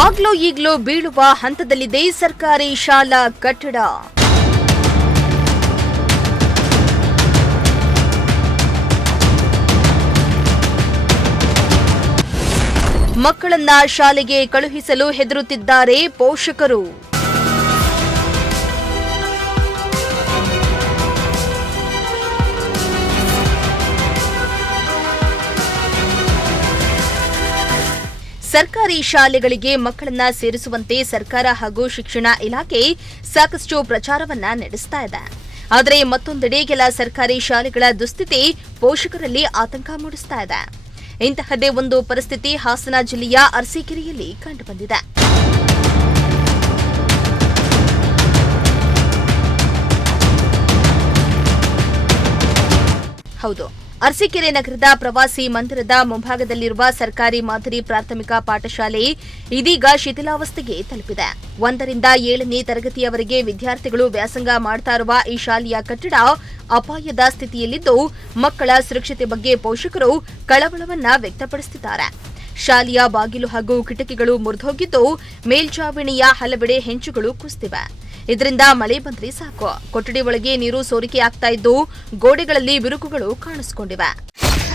ಆಗ್ಲೋ ಈಗ್ಲೋ ಬೀಳುವ ಹಂತದಲ್ಲಿದೆ ಸರ್ಕಾರಿ ಶಾಲಾ ಕಟ್ಟಡ. ಮಕ್ಕಳನ್ನ ಶಾಲೆಗೆ ಕಳುಹಿಸಲು ಹೆದರುತ್ತಿದ್ದಾರೆ ಪೋಷಕರು. ಸರ್ಕಾರಿ ಶಾಲೆಗಳಿಗೆ ಮಕ್ಕಳನ್ನ ಸೇರಿಸುವಂತೆ ಸರ್ಕಾರ ಹಾಗೂ ಶಿಕ್ಷಣ ಇಲಾಖೆ ಸಾಕಷ್ಟು ಪ್ರಚಾರವನ್ನ ನಡೆಸ್ತಾ ಇದೆ. ಆದರೆ ಮತ್ತೊಂದೆಡೆ ಕೆಲ ಸರ್ಕಾರಿ ಶಾಲೆಗಳ ದುಸ್ಥಿತಿ ಪೋಷಕರಲ್ಲಿ ಆತಂಕ ಮೂಡಿಸ್ತಾ ಇದೆ. ಇಂತಹದ್ದೇ ಒಂದು ಪರಿಸ್ಥಿತಿ ಹಾಸನ ಜಿಲ್ಲೆಯ ಅರಸೀಕೆರೆಯಲ್ಲಿ ಕಂಡುಬಂದಿದೆ. ಹೌದು, ಅರಸೀಕೆರೆ ನಗರದ ಪ್ರವಾಸಿ ಮಂದಿರದ ಮುಂಭಾಗದಲ್ಲಿರುವ ಸರ್ಕಾರಿ ಮಾದರಿ ಪ್ರಾಥಮಿಕ ಪಾಠಶಾಲೆ ಇದೀಗ ಶಿಥಿಲಾವಸ್ಥೆಗೆ ತಲುಪಿದೆ. 1ರಿಂದ 7ನೇ ತರಗತಿಯವರೆಗೆ ವಿದ್ಯಾರ್ಥಿಗಳು ವ್ಯಾಸಂಗ ಮಾಡ್ತಾ ಇರುವ ಈ ಶಾಲೆಯ ಕಟ್ಟಡ ಅಪಾಯದ ಸ್ಥಿತಿಯಲ್ಲಿದ್ದು, ಮಕ್ಕಳ ಸುರಕ್ಷತೆ ಬಗ್ಗೆ ಪೋಷಕರು ಕಳವಳವನ್ನ ವ್ಯಕ್ತಪಡಿಸುತ್ತಿದ್ದಾರೆ. ಶಾಲೆಯ ಬಾಗಿಲು ಹಾಗೂ ಕಿಟಕಿಗಳು ಮುರಿದೋಗಿದ್ದು, ಮೇಲ್ಛಾವಣಿಯ ಹಲವೆಡೆ ಹೆಂಚುಗಳು ಕುಸಿದಿವೆ. ಇದರಿಂದ ಮಳೆ ಬಂದ್ರೆ ಸಾಕು, ಕೊಠಡಿ ಒಳಗೆ ನೀರು ಸೋರಿಕೆಯಾಗ್ತಾ ಇದ್ದು, ಗೋಡೆಗಳಲ್ಲಿ ಬಿರುಕುಗಳು ಕಾಣಿಸಿಕೊಂಡಿವೆ.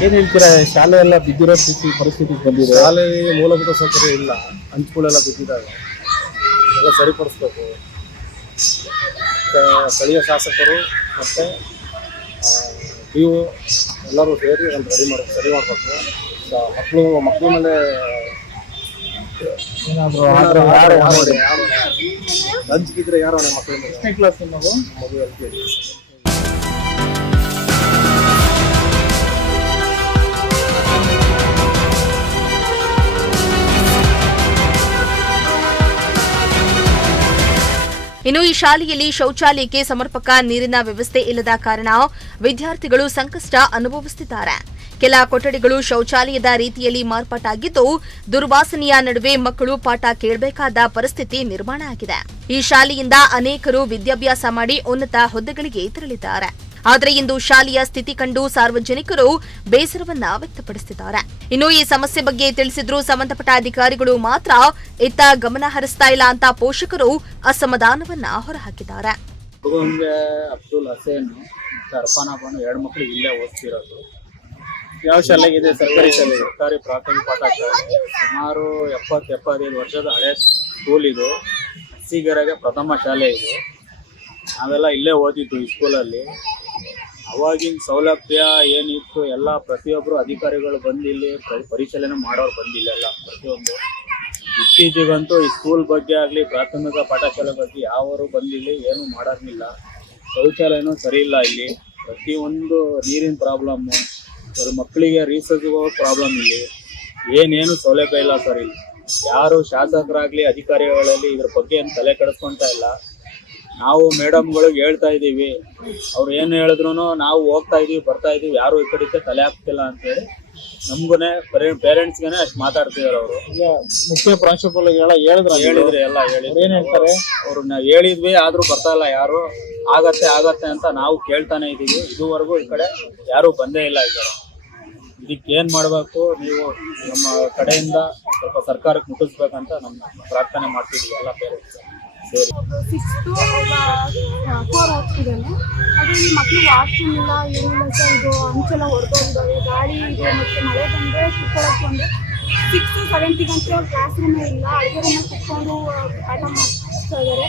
ಏನ್ ಹೇಳ್ತೀರಾ? ಶಾಲೆ ಎಲ್ಲ ಬಿದ್ದಿರೋ ಪರಿಸ್ಥಿತಿ ಬಂದಿದೆ. ಶಾಲೆಯಲ್ಲಿ ಮೂಲಭೂತ ಸೌಕರ್ಯ ಇಲ್ಲ, ಹಂಚುಗಳೆಲ್ಲ ಬಿದ್ದಿದ್ದಾವೆ, ಎಲ್ಲ ಸರಿಪಡಿಸ್ಬೇಕು. ಸ್ಥಳೀಯ ಶಾಸಕರು ಮತ್ತೆ PO ಎಲ್ಲರೂ ಸೇರಿ ಒಂದು ಸರಿ ಮಾಡಬೇಕು. ಮಕ್ಕಳ ಮೇಲೆ ಹಂಚಿದ್ರೆ ಯಾರು ಮಕ್ಕಳ ಮೇಲೆ. ಎಷ್ಟನೇ ಕ್ಲಾಸ್ ಮಗು? ಮಗು LKG. ಇನ್ನು ಈ ಶಾಲೆಯಲ್ಲಿ ಶೌಚಾಲಯಕ್ಕೆ ಸಮರ್ಪಕ ನೀರಿನ ವ್ಯವಸ್ಥೆ ಇಲ್ಲದ ಕಾರಣ ವಿದ್ಯಾರ್ಥಿಗಳು ಸಂಕಷ್ಟ ಅನುಭವಿಸುತ್ತಿದ್ದಾರೆ. ಕೆಲ ಕೊಠಡಿಗಳು ಶೌಚಾಲಯದ ರೀತಿಯಲ್ಲಿ ಮಾರ್ಪಾಟಾಗಿದ್ದು, ದುರ್ವಾಸನೆಯ ನಡುವೆ ಮಕ್ಕಳು ಪಾಠ ಕೇಳಬೇಕಾದ ಪರಿಸ್ಥಿತಿ ನಿರ್ಮಾಣ ಆಗಿದೆ. ಈ ಶಾಲೆಯಿಂದ ಅನೇಕರು ವಿದ್ಯಾಭ್ಯಾಸ ಮಾಡಿ ಉನ್ನತ ಹುದ್ದೆಗಳಿಗೆ ತೆರಳಿದ್ದಾರೆ. ಆದರೆ ಇಂದು ಶಾಲೆಯ ಸ್ಥಿತಿ ಕಂಡು ಸಾರ್ವಜನಿಕರು ಬೇಸರವನ್ನ ವ್ಯಕ್ತಪಡಿಸುತ್ತಿದ್ದಾರೆ. ಇನ್ನು ಈ ಸಮಸ್ಯೆ ಬಗ್ಗೆ ತಿಳಿಸಿದ್ರು ಸಂಬಂಧಪಟ್ಟ ಅಧಿಕಾರಿಗಳು ಮಾತ್ರ ಇತ್ತ ಗಮನ ಹರಿಸ್ತಾ ಇಲ್ಲ ಅಂತ ಪೋಷಕರು ಅಸಮಾಧಾನವನ್ನ ಹೊರಹಾಕಿದ್ದಾರೆ. ಅಬ್ದುಲ್ ಹಸೇನ್ ಅರ್ಫಾನಾ ಬಾನು 2 ಮಕ್ಕಳು ಇಲ್ಲೇ ಓದ್ತಿರೋದು. ಯಾವ ಶಾಲೆಗಿದೆ? ಸರ್ಕಾರಿ ಶಾಲೆ, ಸರ್ಕಾರಿ ಪ್ರಾಥಮಿಕ ಪಾಠಶಾಲೆ. ಸುಮಾರು 70-75 ವರ್ಷದ ಹಳೆ ಸ್ಕೂಲ್ ಇದು. ಅರಸೀಕೆರೆಗೆ ಪ್ರಥಮ ಶಾಲೆ ಇದು. ನಾವೆಲ್ಲ ಇಲ್ಲೇ ಓದಿದ್ದು ಈ ಸ್ಕೂಲಲ್ಲಿ. ಅವಾಗಿನ ಸೌಲಭ್ಯ ಏನಿತ್ತು ಎಲ್ಲ ಪ್ರತಿಯೊಬ್ಬರು ಅಧಿಕಾರಿಗಳು ಬಂದು ಇಲ್ಲಿ ಪರಿಶೀಲನೆ ಮಾಡೋರು ಬಂದಿಲ್ಲ. ಎಲ್ಲ ಪ್ರತಿಯೊಂದು ಇತ್ತೀಚೆಗಂತೂ ಈ ಸ್ಕೂಲ್ ಬಗ್ಗೆ ಆಗಲಿ ಪ್ರಾಥಮಿಕ ಪಾಠಶಾಲೆ ಬಗ್ಗೆ ಯಾವರು ಬಂದಿಲ್ಲ, ಏನು ಮಾಡೋದಿಲ್ಲ. ಶೌಚಾಲಯನೂ ಸರಿ ಇಲ್ಲ ಇಲ್ಲಿ. ಪ್ರತಿಯೊಂದು ನೀರಿನ ಪ್ರಾಬ್ಲಮ್ಮು, ಮಕ್ಕಳಿಗೆ ರೀಸರ್ಚ್ಗೆ ಹೋಗೋ ಪ್ರಾಬ್ಲಮ್ ಇಲ್ಲಿ. ಏನೇನು ಸೌಲಭ್ಯ ಇಲ್ಲ ಸರ್ ಇಲ್ಲಿ. ಯಾರು ಶಾಸಕರಾಗಲಿ ಅಧಿಕಾರಿಗಳಲ್ಲಿ ಇದ್ರ ಬಗ್ಗೆ ಏನು ತಲೆ ಕೆಡಿಸ್ಕೊಳ್ತಾ ಇಲ್ಲ. ನಾವು ಮೇಡಮ್ಗಳಿಗೆ ಹೇಳ್ತಾ ಇದ್ದೀವಿ, ಅವ್ರು ಏನು ಹೇಳಿದ್ರು ನಾವು ಹೋಗ್ತಾ ಇದೀವಿ ಬರ್ತಾ ಇದೀವಿ, ಯಾರು ಈ ಕಡೆ ತಲೆ ಹಾಕ್ತಿಲ್ಲ ಅಂತೇಳಿ ನಮ್ಗುನೆ ಪೇರೆಂಟ್ಸ್ಗೆನೆ ಅಷ್ಟು ಮಾತಾಡ್ತಿದಾರೆ ಅವರು. ಮುಖ್ಯ ಪ್ರಾಂಶುಪಾಲ ಹೇಳಿದ್ರು ಎಲ್ಲ ಹೇಳಿದ್ರು. ಏನ್ ಹೇಳ್ತಾರೆ? ಅವ್ರನ್ನ ಹೇಳಿದ್ವಿ, ಆದ್ರೂ ಬರ್ತಾ ಇಲ್ಲ ಯಾರು. ಆಗತ್ತೆ ಅಂತ ನಾವು ಕೇಳ್ತಾನೆ ಇದೀವಿ. ಇದುವರೆಗೂ ಈ ಕಡೆ ಯಾರು ಬಂದೇ ಇಲ್ಲ. ಈ ಕಡೆ ಇದಕ್ಕೆ ಏನ್ ಮಾಡ್ಬೇಕು, ನೀವು ನಮ್ಮ ಕಡೆಯಿಂದ ಸ್ವಲ್ಪ ಸರ್ಕಾರಕ್ಕೆ ಮುಟ್ಟಿಸ್ಬೇಕಂತ ನಮ್ಮ ಪ್ರಾರ್ಥನೆ ಮಾಡ್ತಿದ್ವಿ ಎಲ್ಲ ಪೇರೆಂಟ್ಸ್ ಸೇರಿ. 6th 4 ಹೋಗ್ತಿದ್ದಾನೆ. ಅದರಲ್ಲಿ ಮಕ್ಕಳು ವಾಶ್ರೂಮ್ ಇಲ್ಲ, ಏನಿಲ್ಲ ಸರ್. ಇದು ಹಂಚೆಲ್ಲ ಹೊರಟೋಗಿದ್ದಾವೆ, ಗಾಳಿ ಇದೆ, ಮತ್ತು ಮಳೆ ಬಂದರೆ ಕುತ್ಕೊಳ್ಳೋಕೆ ಬಂದರೆ 6th 7th ಗಂಟೆ ಕ್ಲಾಸ್ ರೂಮೇ ಇಲ್ಲ. ಅಡುಗೆ ರೂಮಲ್ಲಿ ಕುತ್ಕೊಂಡು ಪಾಠ ಮಾಡ್ತಾ ಇದ್ದಾರೆ.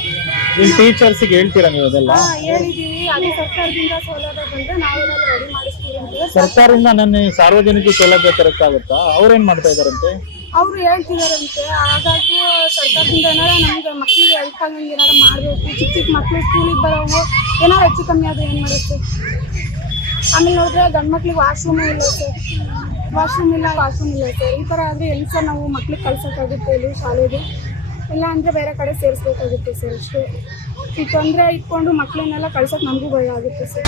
ನಿಮ್ಮ ಟೀಚರ್ಸಿಗೆ ಹೇಳ್ತೀರಾ ನೀವು ಅದೆಲ್ಲ? ಹೇಳಿದ್ದೀವಿ, ಅದೇ ಸರ್ಕಾರದಿಂದ ಸೌಲಭ್ಯ ಬಂದರೆ ನಾವೆಲ್ಲ ರೆಡಿ ಮಾಡಿಸ್ತೀವಿ ಅಂತ. ಸರ್ಕಾರದಿಂದ ನನ್ನ ಸಾರ್ವಜನಿಕ ಸೌಲಭ್ಯ ತರಕ್ಕಾಗುತ್ತಾ? ಅವ್ರೇನ್ ಮಾಡ್ತಾ ಇದಾರಂತೆ? ಅವರು ಹೇಳ್ತಿದಾರಂತೆ. ಹಾಗಾಗಿ ಸರ್ಕಾರದಿಂದ ಏನಾರ ನಮ್ಗೆ ಮಕ್ಕಳಿಗೆ ಹೆಲ್ಪ್ ಆಗಂಗೆ ಏನಾರು ಮಾಡಬೇಕು. ಚಿಕ್ಕ ಮಕ್ಕಳು ಸ್ಕೂಲಿಗೆ ಬರೋವು ಏನಾರು ಹೆಚ್ಚು ಕಮ್ಮಿ ಆದರೆ ಏನು ಮಾಡುತ್ತೆ? ಆಮೇಲೆ ನೋಡಿದ್ರೆ ಗಂಡು ಮಕ್ಳಿಗೆ ವಾಶ್ರೂಮೇ ಇಲ್ಲ ಸರ್. ವಾಶ್ರೂಮ್ ಇಲ್ಲ ಸರ್. ಈ ಥರ ಆದರೆ ಎಲ್ಲಿ ಸರ್ ನಾವು ಮಕ್ಳಿಗೆ ಕಳ್ಸೋಕ್ಕಾಗುತ್ತೆ ಇಲ್ಲಿ ಶಾಲೆಗೆ? ಇಲ್ಲ ಅಂದರೆ ಬೇರೆ ಕಡೆ ಸೇರಿಸ್ಬೇಕಾಗುತ್ತೆ ಸರ್. ಅಷ್ಟೇ. ಈ ತೊಂದರೆ ಇಟ್ಕೊಂಡು ಮಕ್ಕಳನ್ನೆಲ್ಲ ಕಳ್ಸೋಕೆ ನಮಗೂ ಭಯ ಆಗುತ್ತೆ ಸರ್.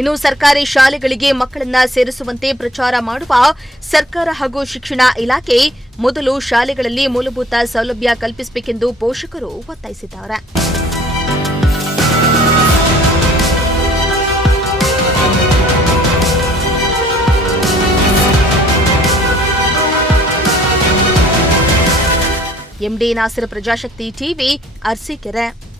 ಇನ್ನು ಸರ್ಕಾರಿ ಶಾಲೆಗಳಿಗೆ ಮಕ್ಕಳನ್ನ ಸೇರಿಸುವಂತೆ ಪ್ರಚಾರ ಮಾಡುವ ಸರ್ಕಾರ ಹಾಗೂ ಶಿಕ್ಷಣ ಇಲಾಖೆ ಮೊದಲು ಶಾಲೆಗಳಲ್ಲಿ ಮೂಲಭೂತ ಸೌಲಭ್ಯ ಕಲ್ಪಿಸಬೇಕೆಂದು ಪೋಷಕರು ಒತ್ತಾಯಿಸಿದ್ದಾರೆ. MD Nasir, Prajashakti TV, Arsikere.